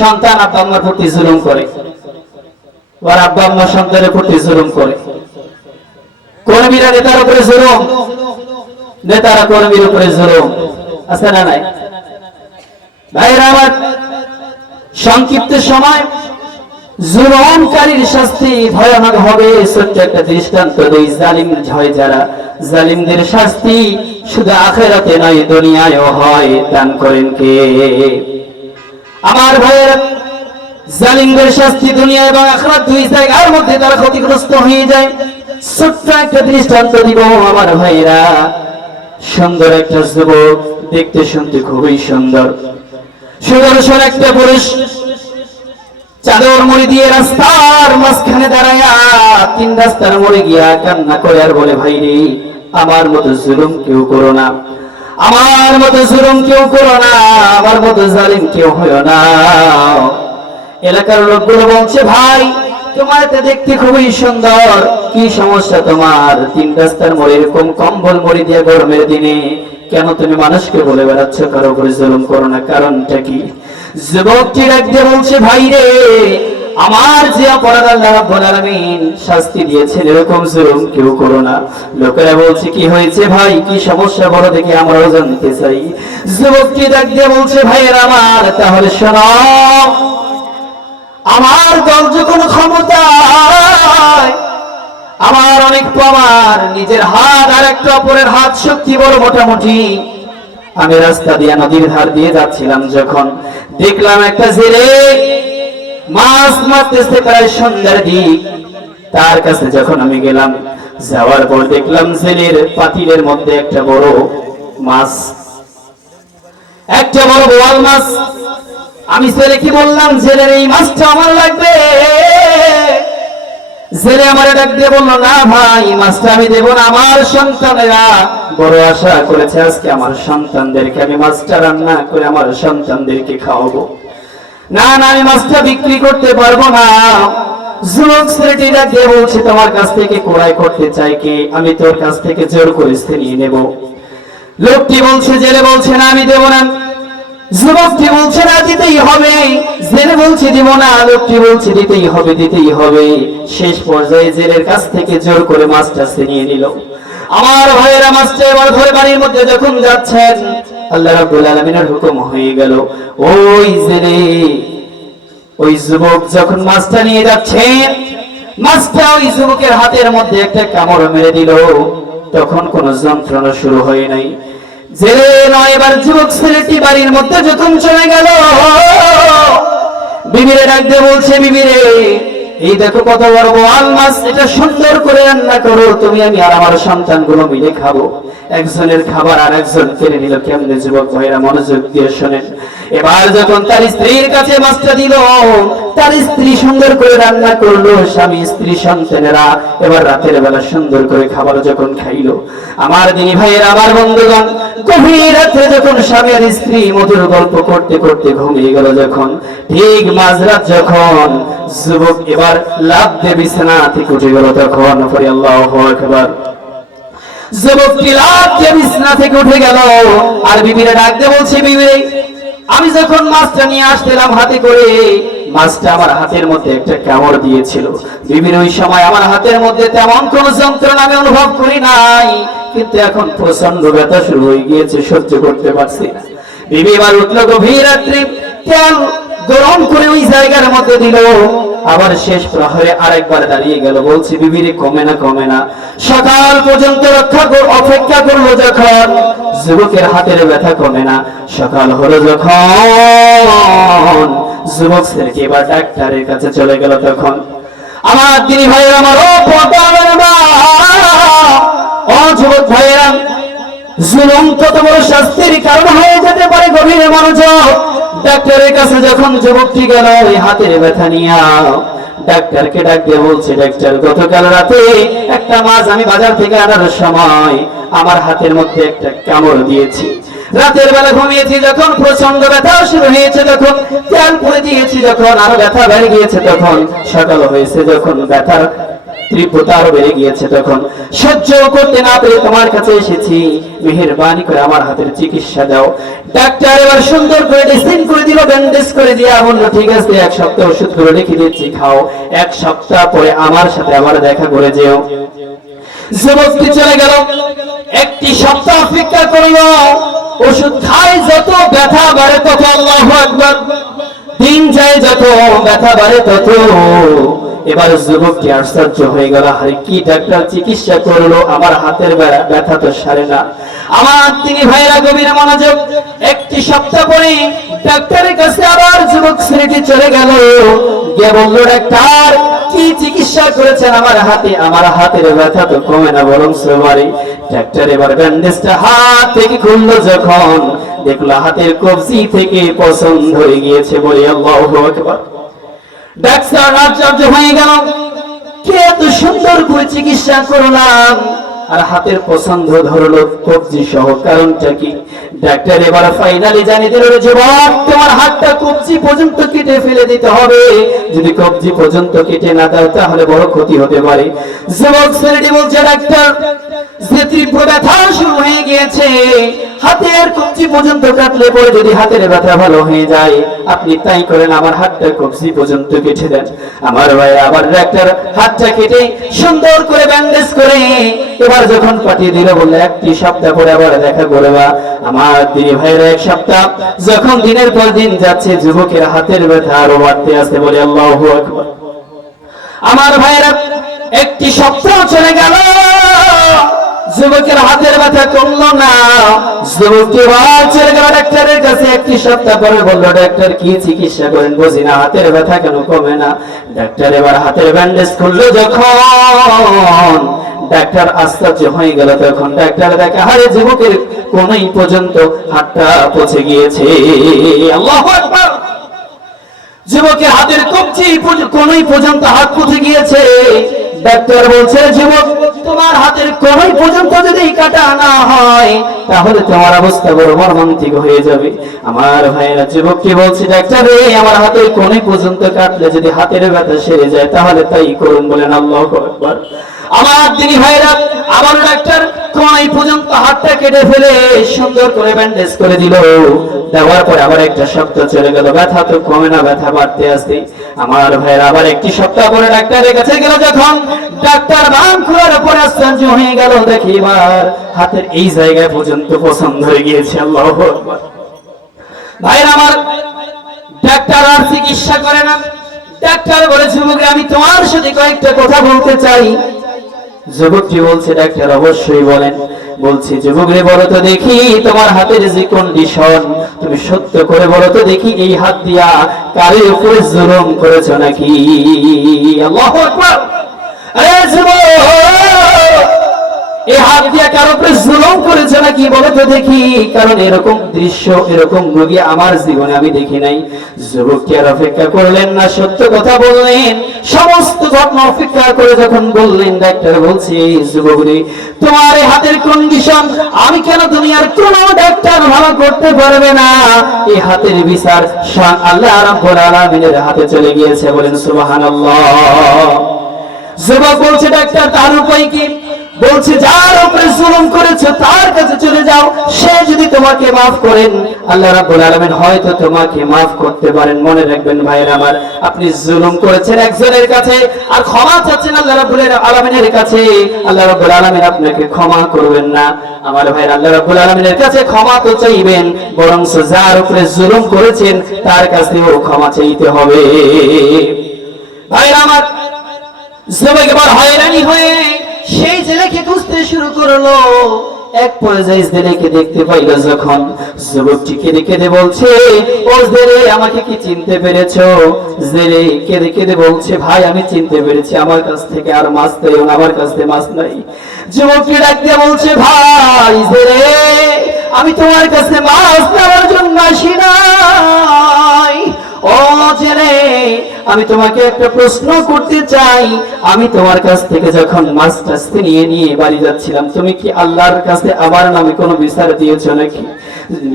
সন্তান আব্বা আম্মার প্রতি জুলুম করে, আর আব্বা আম্মা সন্তানের প্রতি জুলুম করে। কর্মীরা নেতার উপরে জুলুম, নেতারা কর্মীর উপরে জুলুম, আছে না নাই? ভাইরা আমার, সংক্ষিপ্ত সময় জুলুমকারীর শাস্তি ভয়ানক হবে। ছোট্ট একটা দৃষ্টান্ত দেই, জালিম হয় যারা, জালিমদের শাস্তি শুধু আখিরাতে নয় দুনিয়ায়ও হয়। দান করেন কে? আমার ভাইয়েরা, জালিমদের শাস্তি দুনিয়া এবং আখিরাত দুই জায়গার মধ্যে তারা ক্ষতিগ্রস্ত হয়ে যায়। ছোট্ট একটা দৃষ্টান্ত দিব আমার ভাইয়েরা। সুন্দর একটা যুবক, দেখতে শুনতে খুবই সুন্দর, সুদর্শন একটা পুরুষ, চাদর মুড়ি দিয়ে রাস্তার মাঝখানে দাঁড়ায়া তিন রাস্তার মোড়ে গিয়া কান্না করে আর বলে, ভাই রে, আমার মতো জুলুম কেউ করো না, আমার মতো জুলুম কেউ করো না, আমার মতো জালিম কেউ হইও না। এলাকার লোকগুলো বলছে, ভাই তোমার তো দেখতে খুবই সুন্দর, কি সমস্যা তোমার? তিন রাস্তার মোড়ে এরকম কম্বল মুড়ি দিয়ে গরমের দিনে কেন তুমি মানুষকে বলে বেড়াচ্ছ কারো উপরে জুলুম করো না? কারণটা কি? যুবকটি ডাকতে বলছে, ভাই রে, আমার যে অপরাধ আল্লাহ রাব্বুল আলামিন শাস্তি দিয়েছেন, এরকম জুলুম কেউ করো না। লোকেরা বলছে, কি হয়েছে ভাই, কি সমস্যা বলো দেখি, আমরাও জানতে চাই। যুবকটি ডাকতে বলছে, ভাইয়ের আমার, তাহলে শোনো, আমার দল যখন ক্ষমতায়, আমার অনেক পাওয়ার, নিজের হাত আর একটা অপরের হাত শক্তি বড় মোটামুটি, আমি রাস্তা দিয়ে নদীর ধার দিয়ে যাচ্ছিলাম, যখন দেখলাম একটা জেলে মাছ মারতেছে প্রায় সন্ধ্যার দিক, তার কাছে যখন আমি গেলাম, যাওয়ার পর দেখলাম জেলের পাতিলের মধ্যে একটা বড় মাছ, একটা বড় বোয়াল মাছ। আমি জেলে কি বললাম, জেলের এই মাছটা আমার লাগবে। জেলে আমার ডাক দিয়ে বললো, না ভাই, মাছটা আমি দেবো না, আমার সন্তানেরা বড় আশা করেছে আজকে আমার সন্তানদেরকে আমি মাছটা রান্না করে আমার সন্তানদেরকে খাওয়াবো। না না, আমি মাছটা বিক্রি করতে পারবো না। যুবক ছেলেটি ডাক দিয়ে বলছে, তোমার কাছ থেকে ক্রয় করতে চাই কে? আমি তোর কাছ থেকে জোর করে নিয়ে নেব। লোকটি বলছে, জেলে বলছে, না আমি দেবো না। যুবকটি বলছে, না দিতেই হবে। জেলে বলছে, দিব না। লোকটি বলছে, দিতেই হবে, দিতেই হবে। শেষ পর্যায়ে জেলের কাছ থেকে জোর করে মাছটা ছিনিয়ে নিল। আমার ভাইয়েরা, মাছটা এবার ধরে বাড়ির মধ্যে যখন যাচ্ছেন, আল্লাহ রাব্বুল আলামিনের হুকুম হয়ে গেল, ওই জেলে, ওই যুবক যখন মাছটা নিয়ে যাচ্ছেন, মাছটা ওই যুবকের হাতের মধ্যে একটা কামড় মেরে দিল। তখন কোনো যন্ত্রণা শুরু হয় নাই। জেলে নয়, এবার যুবক ছেলেটি বাড়ির মধ্যে যখন চলে গেল, বিবিরে ডাক দিয়ে বলছে, বিবিরে, এই দেখো কত বড় বোয়াল মাছ, এটা সুন্দর করে রান্না করো, তুমি আমি আর আমার সন্তানগুলো মিলে খাবো। একজনের খাবার আর একজন কেড়ে নিল। কেমনে? যুবক ভাইরা মনোযোগ দিয়ে শোনেন। এবার যখন তার স্ত্রীর কাছে মাছটা দিল, তার স্ত্রী সুন্দর করে রান্না করলো, স্বামী স্ত্রী সন্তানেরা এবার রাতের বেলা সুন্দর করে খাবার যখন খাইলো, আমার দিনী ভাইয়েরা, আমার বন্ধুগণ, গভীর রাত্রে যখন স্বামী আর স্ত্রী মধুর গল্প করতে করতে ঘুমিয়ে গেল, যখন ঠিক মাঝরাত যখন যুবক এবার লাফ দিয়ে বিছানা থেকে উঠে গেল, তখন পরে আল্লাহু আকবার, যুবকটি লাফ দিয়ে বিছানা থেকে উঠে গেল। আর বিবিরে ডাক দিয়ে বলছে, বিবিরে, আমি যখন মাছটা নিয়ে আসছিলাম হাতে করে, মাছটা আমার হাতের মধ্যে একটা কামড় দিয়েছিল। বিবির, ওই সময় আমার হাতের মধ্যে তেমন কোনো যন্ত্রণা আমি অনুভব করি নাই, কিন্তু এখন প্রচন্ড ব্যথা শুরু হয়ে গিয়েছে, সহ্য করতে পারছি না। বিবি এবার উঠলো, গভীর রাত্রে তেল গরম করে ওই জায়গার মধ্যে দিল। আবার শেষ প্রহরে আরেকবার দাঁড়িয়ে গেল, বলছি, বিবিরে, কমে না, কমে না। সকাল পর্যন্ত অপেক্ষা করলো, যখন যুবকের হাতের ব্যথা কমে না, সকাল হলো যখন, যুবক ছেলেকে এবার ডাক্তারের কাছে চলে গেল। তখন আমার তিনি ভাইয়ের, আমার ও যুবক ভাইয়েরা, জুলুম কত বড় শাস্তির কারণ হয়ে যেতে পারে। গভীরে মনোযোগ। ডাক্তারের কাছে যখন যুবকটি গেল ওই হাতের ব্যথা নিয়ে, ডাক্তারকে ডাক দিয়ে বলছে, ডাক্তার, গতকাল রাতে একটা মাছ আমি বাজার থেকে আনার সময় আমার হাতের মধ্যে একটা কামড় দিয়েছি। রাতের বেলা ঘুমিয়েছি, যখন প্রচন্ড ব্যথা শুরু হয়েছে, যখন তেল পড়ে দিয়েছি, যখন আরো ব্যথা বেড়ে গিয়েছে, তখন সকাল হয়েছে, যখন ব্যথার তীব্রতা আরো বেড়ে গিয়েছে, তখন সহ্য করতে না পেরে তোমার কাছে এসেছি, মেহেরবানি করে আমার হাতের চিকিৎসা দাও। ডাক্তার এবার সুন্দর করে ড্রেসিং করে দিল, ব্যান্ডেজ করে দিয়ে বলল ঠিক আছে 1 সপ্তাহ ওষুধ করে লিখে দিচ্ছি, খাও। 1 সপ্তাহ পরে আমার সাথে আবার দেখা করে যেও। যুবকটি চলে গেল, 1 সপ্তাহ অপেক্ষা করল, ওষুধ খাই যত ব্যথা বাড়ে তত, আল্লাহু আকবার, দিন যায় যত ব্যথা বাড়ে তত। এবার যুবকটি আশ্চর্য হয়ে গেল, আরে কি ডাক্তার চিকিৎসা করলো, আমার হাতের ব্যথা তো সারে না। আমার তিনি ভাইরা গভীর মনোযোগ, 1 সপ্তাহ পরে ডাক্তারের কাছে আবার যুবক ছেলেটি চলে গেল, গিয়ে বলল ডাক্তার কি চিকিৎসা করেছেন আমার হাতে, আমার হাতের ব্যথা তো কমে না বরং বাড়ে। ডাক্তার এবার ব্যান্ডেজটা হাত থেকে খুললো, যখন দেখলো হাতের কবজি থেকে পছন্দ হয়ে গিয়েছে, বলি আল্লাহু আকবার। ডাক্তার আশ্চর্য হয়ে গেল, কে এত সুন্দর করে চিকিৎসা করলাম আর হাতের পছন্দ ধরলো কবজি সহ, কারণটা কি? ডাক্তার এবার ফাইনালি জানিয়ে দিল, যুবক তোমার হাতটা কবজি পর্যন্ত কেটে ফেলে দিতে হবে, যদি কবজি পর্যন্ত কেটে না দাও তাহলে বড় ক্ষতি হতে পারে। যুবক ছেলেটি বলছে ডাক্তার যে তীব্র ব্যথা শুরু হয়ে গিয়েছে, হাতের কবজি পর্যন্ত কাটলে পরে যদি হাতের ব্যথা ভালো হয়ে যায় আপনি তাই করেন, আমার হাতটা কবজি পর্যন্ত কেটে দেন। আমার ভাই আবার ডাক্তার হাতটা কেটে সুন্দর করে ব্যান্ডেজ করে এবার যখন পাঠিয়ে দিল, বললে 1 সপ্তাহ পরে আবার দেখা করবা। আমার দিদি ভাইরা 1 সপ্তাহ যখন দিনের পর দিন যাচ্ছে, যুবকের হাতের ব্যথা আরো বাড়তে আসতে, বলে আল্লাহু আকবার। আমার ভাইরা 1 সপ্তাহ চলে গেল, যুবকের হাতের ব্যথা কমলো না। যুবকটি আবার চলে গেল ডাক্তারের কাছে, 1 সপ্তাহ পরে বললো ডাক্তার কি চিকিৎসা করেন, বুঝি না হাতের ব্যথা কেন কমে না। ডাক্তার এবার হাতের ব্যান্ডেজ খুললো, যখন ডাক্তার আশ্চর্য হয়ে গেল, তখন ডাক্তার দেখা হারে যুবকের কোনই পর্যন্ত হাতটা পচে গিয়েছে, আল্লাহু আকবার। যুবকের হাতের কবজি কোনই পর্যন্ত হাত পচে গিয়েছে। ডাক্তার বলছে যুবক তোমার হাতের কোনই পর্যন্ত যদি কাটা না হয় তাহলে তোমার অবস্থা বড় মর্মান্তিক হয়ে যাবে। আমার ভাইরা যুবককে বলছে ডাক্তার আমার হাতের কোনই পর্যন্ত কাটলে যদি হাতের ব্যথা সেরে যায় তাহলে তাই করুন, বলেন আল্লাহু আকবার। আমার দিনী ভাইরা আবার ডাক্তার কোনই পর্যন্ত হাতটা কেটে ফেলে সুন্দর করে ব্যান্ডেজ করে দিল। দেওয়ার পরে আবার 1 সপ্তাহ চলে গেল, ব্যথা তো কমে না, ব্যথা বাড়তে আসতে। আমার ভাইরা আবার 1 সপ্তাহ পরে ডাক্তারের কাছে গেল, যখন ডাক্তার বাম খোলার পরে আশ্চর্য হয়ে গেল, দেখি এবার হাতের এই জায়গায় পর্যন্ত পছন্দ হয়ে গিয়েছে, আল্লাহু আকবার। ভাইরা আমার ডাক্তার আর চিকিৎসা করে না। ডাক্তার বলে যুবক আমি তোমার সাথে কয়েকটা কথা বলতে চাই। যুবকটি বলছে ডাক্তার অবশ্যই বলেন। বলছি যুবক রে বলো তো দেখি তোমার হাতের যে কন্ডিশন, তুমি সত্য করে বলো তো দেখি এই হাত দিয়া কারোর উপরে জুলুম করেছো নাকি? আল্লাহু আকবার। আরে যুবক এই হাত দিয়া কারোর উপরে জুলুম করেছো নাকি বলো তো দেখি, কারণ এরকম দৃশ্য এরকম রোগী আমার জীবনে আমি দেখি নাই। যুবকটি আর অপেক্ষা করলেন না, সত্য কথা বললেন। সমস্ত ঘটনা অপেক্ষা করে যখন বললেন ডাক্তার বলছি যুবক রে তোমার এই হাতের কন্ডিশন আমি কেন দুনিয়ার কোনো ডাক্তার ভালো করতে পারবে না, এই হাতের বিচার স্বয়ং আল্লাহ রাব্বুল আলামিনের হাতে চলে গিয়েছে, বলেন সুবহানাল্লাহ। যুবক বলছে ডাক্তার তার উপায় কি? বলছে যার উপরে জুলুম করেছে তার কাছে চলে যাও, সে যদি তোমাকে মাফ করেন আল্লাহ রাব্বুল আলামিন হয়তো তোমাকে মাফ করতে পারেন। মনে রাখবেন ভাইরা আমার, আপনি জুলুম করেছেন একজনের কাছে আর ক্ষমা চাচ্ছেন আল্লাহ রাব্বুল আলামিনের কাছে, আল্লাহ রাব্বুল আলামিন আপনাকে ক্ষমা করবেন না। আমার ভাইরা আল্লাহ রাব্বুল আলামিনের কাছে ক্ষমা তো চাইবেন, বরং যার উপরে জুলুম করেছেন তার কাছেও ক্ষমা চাইতে হবে। ভাইরা আমার যুবক এবার হয়রানি হয়ে সেই ছেলেকে খুঁজতে শুরু করলো। এক পর্যায়ে ছেলেকে দেখতে পাইল, যখন যুবকটি কেঁদে কেঁদে বলছে ও জেলে আমাকে কি চিনতে পেরেছো? জেলে কেঁদে কেঁদে বলছে ভাই আমি চিনতে পেরেছি, আমার কাছ থেকে আর মাছ দেও না, আমার কাছে মাছ নাই। যুবকটি ডাক দিয়ে বলছে ভাই জেলে আমি তোমার কাছে মাছ নেওয়ার জন্য আসি নাই, ও জেলে আমি তোমাকে একটা প্রশ্ন করতে চাই, আমি তোমার কাছ থেকে যখন মাছটা ছিনিয়ে নিয়ে বাড়ি যাচ্ছিলাম তুমি কি আল্লাহর কাছে আমার নামে কোনো বিচার দিয়েছো নাকি?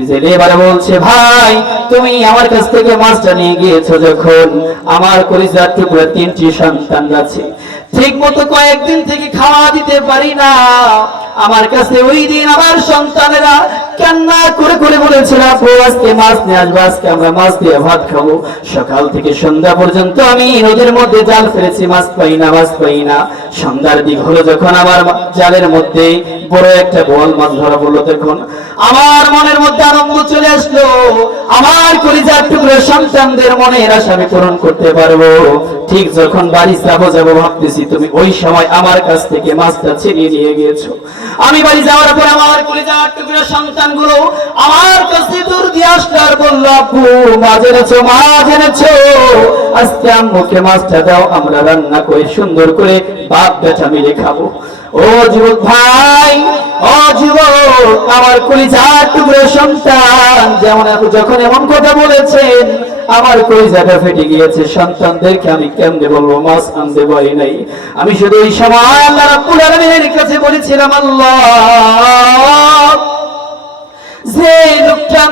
জেলে এবারে বলছে ভাই তুমি আমার কাছ থেকে মাছটা নিয়ে গিয়েছো যখন আমার কলিজার টুকরা 3টি সন্তান আছে, ঠিক মতো কয়েকদিন থেকে খাওয়া দিতে পারি না। আমার কাছে ওই দিন আমার সন্তানেরা কান্না করে করে বলেছিল, আপু আজকে মাছ নিয়ে আসবো, আজকে আমরা মাছ দিয়ে ভাত খাবো। সকাল থেকে সন্ধ্যা পর্যন্ত আমি নদীর মধ্যে জাল ফেলেছি, মাছ পাই না, মাছ পাই না। সন্ধ্যার দিক হলো যখন আমার জালের মধ্যে বড় একটা বোয়াল মাছ ধরা পড়লো, তখন আমার মনের মধ্যে আনন্দ চলে আসলো। আমার কলিজার টুকরো সন্তানদের মনের আশা আমি পূরণ করতে পারবো। ঠিক যখন বাড়ি যাবো ভাবতেছি, তুমি ওই সময় আমার কাছ থেকে মাছটা ছিনিয়ে নিয়ে গিয়েছো। আমি বাড়ি যাওয়ার পর আমার কলিজার টুকরো সন্তানগুলো আমার কাছে দূর দিয়ে আসলো আর বললো, আপু মাছ এনেছো, মাছ এনেছো, আজকে আম্মুকে মাছটা দাও, আমরা রান্না করে সুন্দর করে বাপ বেটা মিলে খাবো। ও যুবক ভাই, ও যুবক, আমার কলিজার টুকরো সন্তান যেমন যখন এমন কথা বলেছেন, আমার কলিজাটা ফেটে গিয়েছে। সন্তানদেরকে আমি কেমনে বলবো মাছ আনতে পারি নাই। আমি শুধু ওই সময় আল্লাহ রাব্বুল আলামিনের কাছে বলেছিলাম, আল্লাহ, যে লোকটা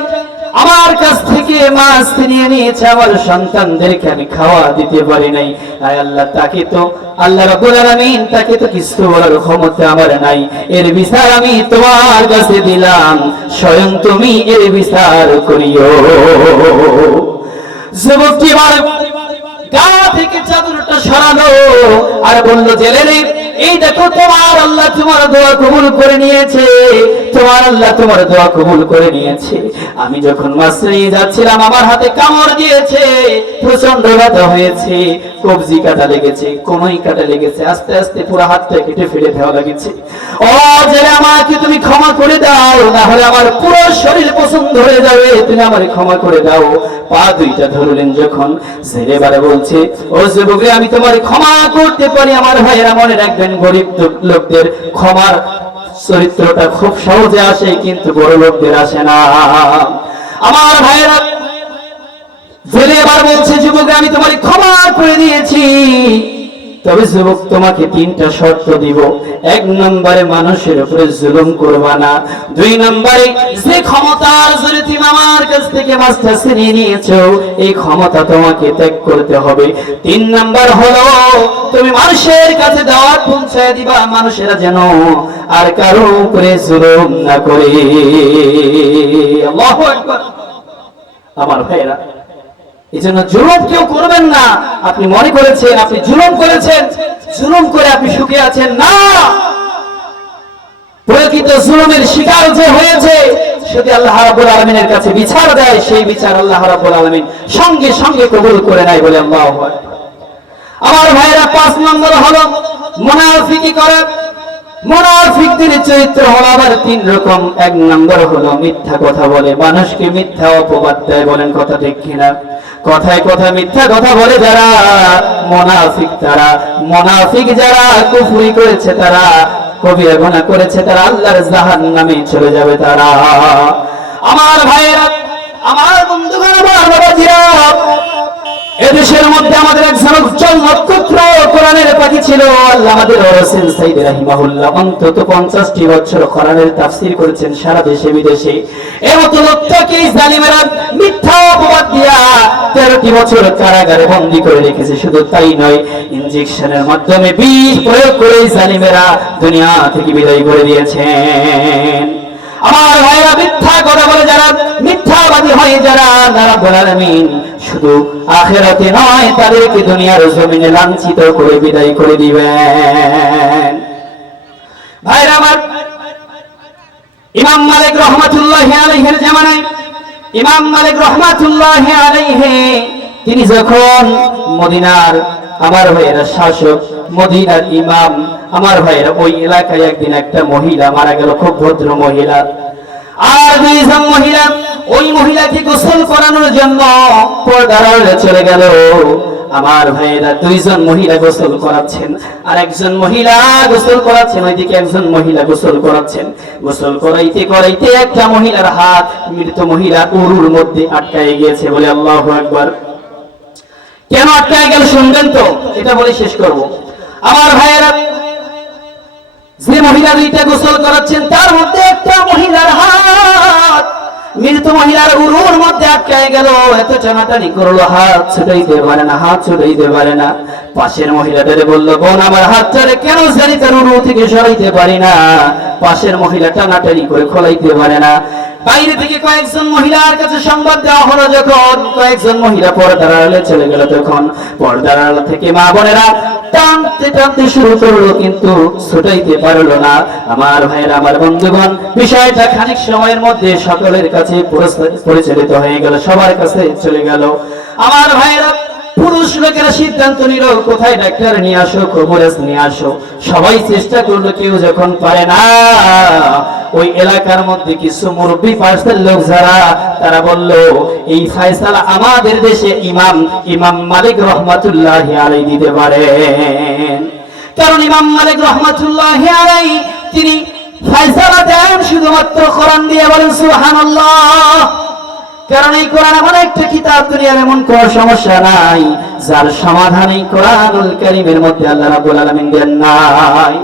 আমার কাছ থেকে মাছ নিয়ে নিয়েছে, আমার সন্তানদেরকে আমি খাওয়া দিতে পারি নাই, আয় আল্লাহ, তাকে তো আল্লাহ রাব্বুল আলামিন তাকে তো কিছু বলার ক্ষমতা আমার নাই। এর বিচার আমি তোমার কাছে দিলাম, স্বয়ং তুমি এর বিচার করিও। যুবকটি আমার গা থেকে চাদরটা সরালো আর বলল, জেলেরে, এই দেখো তোমার আল্লাহ তোমার দোয়া কবুল করে নিয়েছে, তোমার আল্লাহ তোমার দোয়া কবুল করে নিয়েছে। আমি যখন মাছ নিয়ে যাচ্ছিলাম আমার হাতে কামড় দিয়েছে, প্রচন্ড ব্যথা হয়েছে, কবজি কাটা লেগেছে, কোনই কাটা লেগেছে, আস্তে আস্তে পুরো হাতটা কেটে ফেলে দেওয়া লেগেছে। ও জেলে, আমাকে তুমি ক্ষমা করে দাও, না হলে আমার পুরো শরীর পছন্দ হয়ে যাবে, তুমি আমারে ক্ষমা করে দাও। পা দুইটা ধরলেন যখন, জেলে বারে বলছে, ও যুবক, আমি তোমার ক্ষমা করতে পারি। আমার ভাইয়েরা মনে রাখবেন, গরিব লোকদের ক্ষমার চরিত্রটা খুব সহজে আসে, কিন্তু বড় লোকদের আসে না। আমার ভাইয়েরা, জেলে এবার বলছে, যুবক, আমি তোমার ক্ষমা করে দিয়েছি, তবে যুবক তোমাকে তিনটা শর্ত দিব। এক নম্বরে মানুষের উপরে জুলুম করবা না। দুই নম্বরে যে ক্ষমতার জোরে তুমি আমার কাছ থেকে মাছটা ছিনিয়ে নিয়েছো, এই ক্ষমতা তোমাকে ত্যাগ করতে হবে। তিন নম্বর হলো তুমি মানুষের কাছে দাওয়াত পৌঁছায় দিবা, মানুষেরা যেন আর কারো উপরে জুলুম না করে। আল্লাহু আকবার। আমার ভাইরা, এই জন্য জুলুম কেউ করবেন না। আপনি মনে করেছেন আপনি জুলুম করেছেন, জুলুম করে আপনি সুখে আছেন না। প্রকৃত জুলুমের শিকার যে হয়েছে, যদি আল্লাহ রাব্বুল আলামিনের কাছে বিচার দেয়, সেই বিচার আল্লাহ রাব্বুল আলামিন সঙ্গে সঙ্গে কবুল করে নেয় বলে আল্লাহু আকবার। আমার ভাইরা, ৫ নম্বর হলো মুনাফিকি করা। মুনাফিকদের চরিত্র হলো আবার ৩ রকম। ১ নম্বর হলো মিথ্যা কথা বলে, মানুষকে মিথ্যা অপবাদ দেয়। বলেন কথা ঠিক কিনা? কথায় কথায় মিথ্যা কথা বলে যারা মুনাফিক, তারা মুনাফিক, যারা কুফরি করেছে, তারা কবিরা গুনাহ করেছে, তারা আল্লাহর জাহান্নামে চলে যাবে তারা। আমার ভাইয়েরা, আমার বন্ধুগণ, আমার বাবাজিরা, এদেশের মধ্যে আমাদের একজন উজ্জ্বল নক্ষত্র কোরআনের পাখি ছিল। আল্লাহ আমাদের হোসেন সাইদ রাহিমাহুল্লাহ অন্তত 50টি বছর কোরআনের তাফসীর করেছেন সারা দেশে বিদেশে। এর মতো লোকটাকে জালিমেরা মিথ্যা অপবাদ দিয়া 13টি বছর কারাগারে বন্দী করে রেখেছে। শুধু তাই নয়, ইনজেকশনের মাধ্যমে বিষ প্রয়োগ করে জালিমেরা দুনিয়া থেকে বিদায় করে দিয়েছেন। আমার ভাইরা, মিথ্যা কথা বলে যারা, মিথ্যাবাদী হয় যারা, আল্লাহ রাব্বুল আলামিন শুধু আখিরাতে নয়, তাদেরকে দুনিয়ার জমিনে লাঞ্ছিত করে বিদায় করে দিবেন। ভাইরা আমার, ইমাম মালিক রহমাতুল্লাহি আলাইহির জামানায়, ইমাম মালিক রহমাতুল্লাহি আলাইহি তিনি যখন মদিনার, আমার ভাইয়েরা, শাসক, মদিনার ইমাম, আমার ভাইয়েরা, ওই এলাকায় একদিন একটা মহিলা মারা গেল, খুব ভদ্র মহিলা। আর 2 জন মহিলা ওই মহিলাকে গোসল করানোর জন্য পর্দার আড়ালে চলে গেল। আমার ভাইয়েরা, 2 জন মহিলা গোসল করাচ্ছেন, আর একজন মহিলা গোসল করাচ্ছেন, ওইদিকে একজন মহিলা গোসল করাচ্ছেন। গোসল করাইতে করাইতে একটা মহিলার হাত মৃত মহিলা উরুর মধ্যে আটকায় গিয়েছে। বলে আল্লাহু আকবার। কেন আটকায় গেল শুনবেন তো, এটা বলে শেষ করব। আমার ভাইয়েরা, যে মহিলা 2টা গোসল করাচ্ছেন, তার মধ্যে একটা মহিলার হাত মৃত মহিলার উরুর মধ্যে আটকায় গেল, এত টানাটানি করলো, হাত ছুটাইতে পারে না, হাত ছুটাইতে পারে না। পাশের মহিলাটারে বললো, বোন আমার হাতটারে কেন জানি তার উরু থেকে সরাইতে পারি না। পাশের মহিলা টানাটানি করে খোলাইতে পারে না। বাইরে থেকে কয়েকজন মহিলার কাছে সংবাদ দেওয়া হলো, যখন কয়েকজন মহিলা পর্দার আড়ালে চলে গেল, তখন পর্দার আড়াল থেকে মা বোনেরা টানতে টানতে শুরু করলো, কিন্তু ছুটাইতে পারলো না। আমার ভাইয়েরা, আমার বন্ধুগণ, বিষয়টা খানিক সময়ের মধ্যে সকলের কাছে পরিচালিত হয়ে গেল, সবার কাছে চলে গেল। আমার ভাইয়েরা, পুরুষ লোকেরা সিদ্ধান্ত নিল, কোথায় ডাক্তার নিয়ে আসো, কবরেজ নিয়ে আসো। সবাই চেষ্টা করলো, কেউ যখন পারে না, ওই এলাকার মধ্যে কিছু মুরব্বী পার্সের লোক যারা, তারা বলল, এই ফয়সালা আমাদের দেশে ইমাম মালিক রহমাতুল্লাহি আলাইহি দিতে পারেন। কারণ ইমাম মালিক রহমাতুল্লাহি আলাইহি তিনি ফয়সালা দেন শুধুমাত্র কোরআন দিয়ে। বলেন সুবহানাল্লাহ। কারণ এই কোরআন এমন একটা কিতাব, দুনিয়ার এমন কোন সমস্যা নাই যার সমাধান এই কোরআনুল কারীমের মধ্যে আল্লাহ রাব্বুল আলামিন দেন নাই।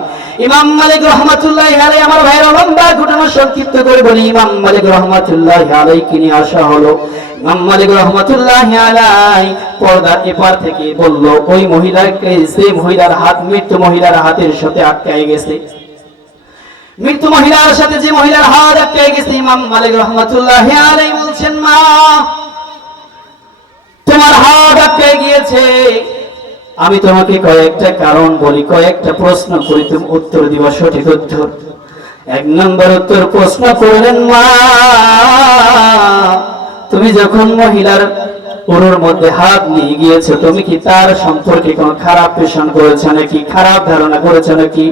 ইমাম মালিক রহমাতুল্লাহি আলাইহি, আমার ভাইরা, লম্বা ঘটনা সংক্ষিপ্ত করে বলি, ইমাম মালিক রহমাতুল্লাহি আলাইহি কি নিয়ে আসা হলো। ইমাম মালিক রহমাতুল্লাহি আলাইহি পর্দার এপার থেকে বলল, ওই মহিলাকে, যে মহিলার হাত মৃত্যু মহিলার হাতের সাথে আটকায় গেছে, মৃত্যু মহিলার সাথে যে মহিলার হাত আটকায় গেছে, ইমাম মালিক রহমাতুল্লাহি আলাইহি বলছেন, মা তোমার হাত আটকায় গিয়েছে, আমি তোমাকে কয়েকটা কারণ বলি, কয়েকটা প্রশ্ন করি, তুমি উত্তর দিবা, সঠিক উত্তর। এক নম্বর উত্তর প্রশ্ন করলেন, মা তুমি যখন মহিলার উরুর মধ্যে হাত নিয়ে গিয়েছো, তুমি কি তার সম্পর্কে কোনো খারাপ পেশন করেছো নাকি, খারাপ ধারণা করেছো নাকি?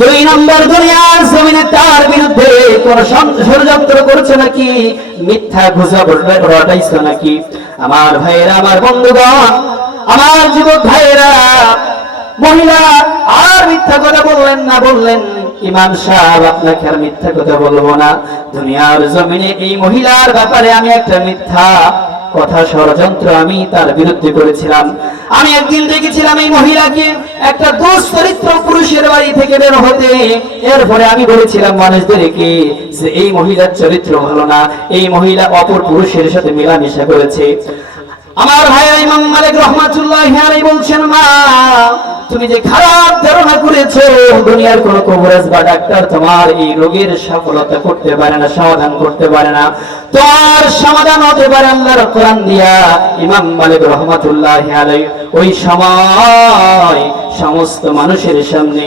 দুই নম্বর, দুনিয়ার জমিনে তার বিরুদ্ধে কোন ষড়যন্ত্র করেছো নাকি, মিথ্যা গুজব রটাইছো নাকি? আমার ভাইয়েরা, আমার বন্ধুগণ, আমার যুবক ভাইয়েরা, মহিলা আর মিথ্যা কথা বললেন না, বললেন, ইমাম সাহেব আপনাকে আর মিথ্যা কথা বলবো না, দুনিয়ার জমিনে এই মহিলার ব্যাপারে আমি একটা মিথ্যা কথা, ষড়যন্ত্র আমি তার বিরুদ্ধে করেছিলাম। আমি একদিন দেখেছিলাম এই মহিলাকে একটা দুশ্চরিত্র পুরুষের বাড়ি থেকে বের হতে, এরপরে আমি বলেছিলাম মানুষদেরকে যে এই মহিলার চরিত্র ভালো না, এই মহিলা অপর পুরুষের সাথে মেলামেশা করেছে। আমার ভাই ইমাম মালিক রহমাতুল্লাহি আলাইহি বলছেন, মা তুমি যে খারাপ ধারণা করেছো, দুনিয়ার কোন কবরেজ বা ডাক্তার তোমার এই রোগের সফলতা করতে পারে না, সমাধান করতে পারে না। তোমার সমাধান হতে পারে আল্লাহর কোরআন দিয়া। ইমাম মালিক রহমাতুল্লাহি আলাইহি ওই সময় সমস্ত মানুষের সামনে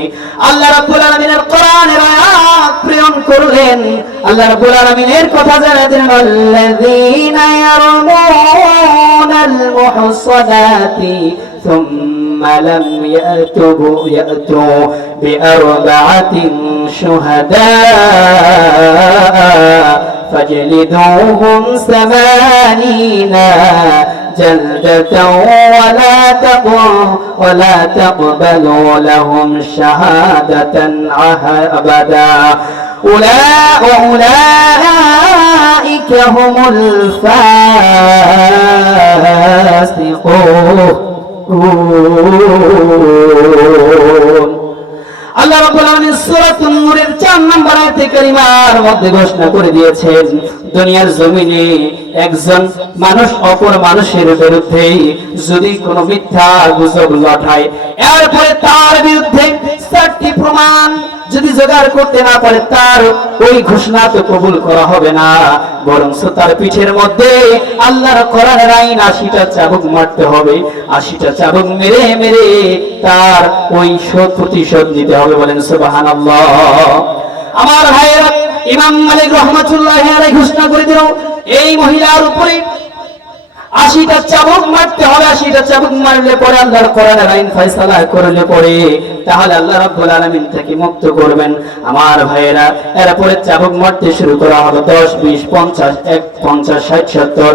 আল্লাহ রাব্বুল আলামিনের কোরআনের আয়াত প্রেরণ করলেন। আল্লাহ রাব্বুল আলামিনের কথা জানাতে দিলেন, আল্লাযীনা ইয়ারমুনাল মুহসানাতি ثم لم يأتوا بأربعة شهداء فاجلدوهم 80 جلدة ولا تقبلوا لهم شهادة أبدا أولئك هم الفاسقون। আল্লাহ রাব্বুল আলামিন সূরাতুন নূরের 4 নম্বর আয়াতে কারিমার মধ্যে ঘোষণা করে দিয়েছেন, দুনিয়ার জমিনে একজন মানুষ অপর মানুষের বিরুদ্ধে যদি কোনো মিথ্যা গুজব লটায়, এরপরে তার বিরুদ্ধে 4টি প্রমাণ যদি জোগাড় করতে না পারে, তার ওই ঘোষণা তো কবুল করা হবে না, বরং তার পিঠের মধ্যে আল্লাহর কোরআনের আইন 80টা চাবুক মারতে হবে। 80টা চাবুক মেরে মেরে তার ওই প্রতিশোধ নিতে হবে। বলেন সুবহানাল্লাহ। আমার ভাইয়েরা, ইমাম মালিক রহমাতুল্লাহি আলাইহি ঘোষণা করে দিল, এই মহিলার উপরে 80টা চাবুক মারতে হবে। 80টা চাবুক মারলে পরে আল্লাহর কোরআনের আইন ফয়সালা করলে পরে তাহলে আল্লাহ রাব্বুল আলামিন থেকে মুক্ত করবেন। আমার ভাইয়েরা, এরপরে চাবুক মারতে শুরু করা হলো। 10, 20, 50, 50, 60, 70,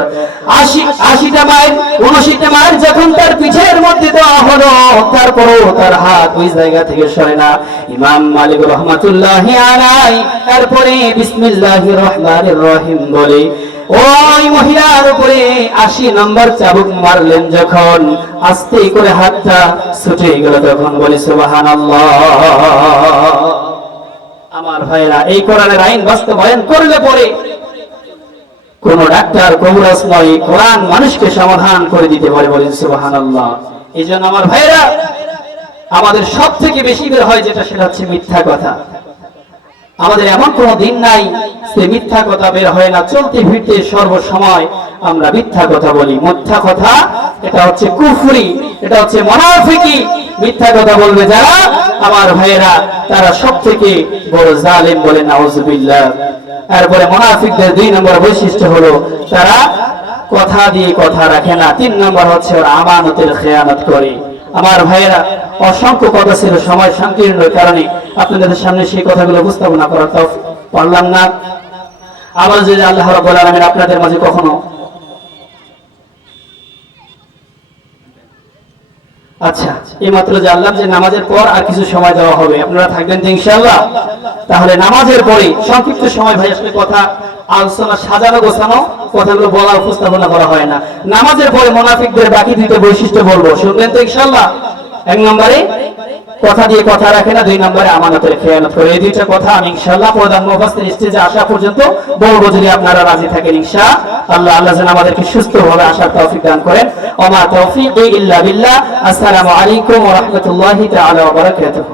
80টা মাইল, 79টা মাইল যখন তার পিঠের মধ্যে দেওয়া হলো, তারপরও তার হাত ওই জায়গা থেকে সরে না। ইমাম মালিক রহমাতুল্লাহি আলাইহি এরপরে বিসমিল্লাহির রহমানির রহিম বলে ওই মহিলার উপরে 80 নম্বর চাবুক মারলেন। যখন আস্তে করে হাতটা ছুটে গেল, তখন বলে সুবহানাল্লাহ। আমার ভাইরা, এই কোরআনের আইন বাস্তবায়ন করলে পরে কোন ডাক্তার কবিরাজ নয়, কোরআন মানুষকে সমাধান করে দিতে পারে। বলেন সুবহানাল্লাহ। এই জন্য আমার ভাইরা, আমাদের সব থেকে বেশি বের হয় যেটা, সেটা হচ্ছে মিথ্যা কথা। আমাদের এমন কোন দিন নাই সে মিথ্যা কথা বের হয় না। চলতে ফিরতে সর্বসময় আমরা মিথ্যা কথা বলি। মিথ্যা কথা এটা হচ্ছে কুফরি, এটা হচ্ছে মুনাফিকি। মিথ্যা কথা বলবে যারা, আমার ভাইয়েরা, তারা সব থেকে বড় জালেম। বলেন নাউজুবিল্লাহ। এরপরে মুনাফিকদের 2 নম্বর বৈশিষ্ট্য হলো তারা কথা দিয়ে কথা রাখে না। 3 নম্বর হচ্ছে ওরা আমানতের খেয়ানত করে। আমার ভাইয়েরা, অসংখ্য কথা ছিল, সময় সংকীর্ণের কারণে আপনাদের সামনে সেই কথাগুলো উপস্থাপনা করার তৌফিক পারলাম না। আবার যদি আল্লাহ রাব্বুল আলামিন আপনাদের মাঝে কখনো, আচ্ছা এইমাত্র জানলাম যে নামাজের পর আর কিছু সময় দেওয়া হবে, আপনারা থাকবেন তো ইনশাআল্লাহ? তাহলে নামাজের পরে সংক্ষিপ্ত সময় ভাই আসলে কথা আলোচনা সাজানো গোছানো কথাগুলো বলা উপস্থাপনা করা হয় না। নামাজের পরে মুনাফিকদের বাকি 2টা বৈশিষ্ট্য বলবো, শুনবেন তো ইনশাআল্লাহ? 1 নম্বরে কথা দিয়ে কথা রাখে না, 2 নম্বরে আমানতের খেয়ানত করে। এই 2টা কথা আমি ইনশাআল্লাহ প্রধান মুফাসসির স্টেজে আসা পর্যন্ত বলবো, যদি আপনারা রাজি থাকেন ইনশাআল্লাহ। আল্লাহ যেন আমাদেরকে সুস্থভাবে আসার তৌফিক দান করেন। ওয়া মা তাওফীকি ইল্লা বিল্লাহ। আসসালামু আলাইকুম ওয়া রাহমাতুল্লাহি তাআলা ওয়া বারাকাতুহু।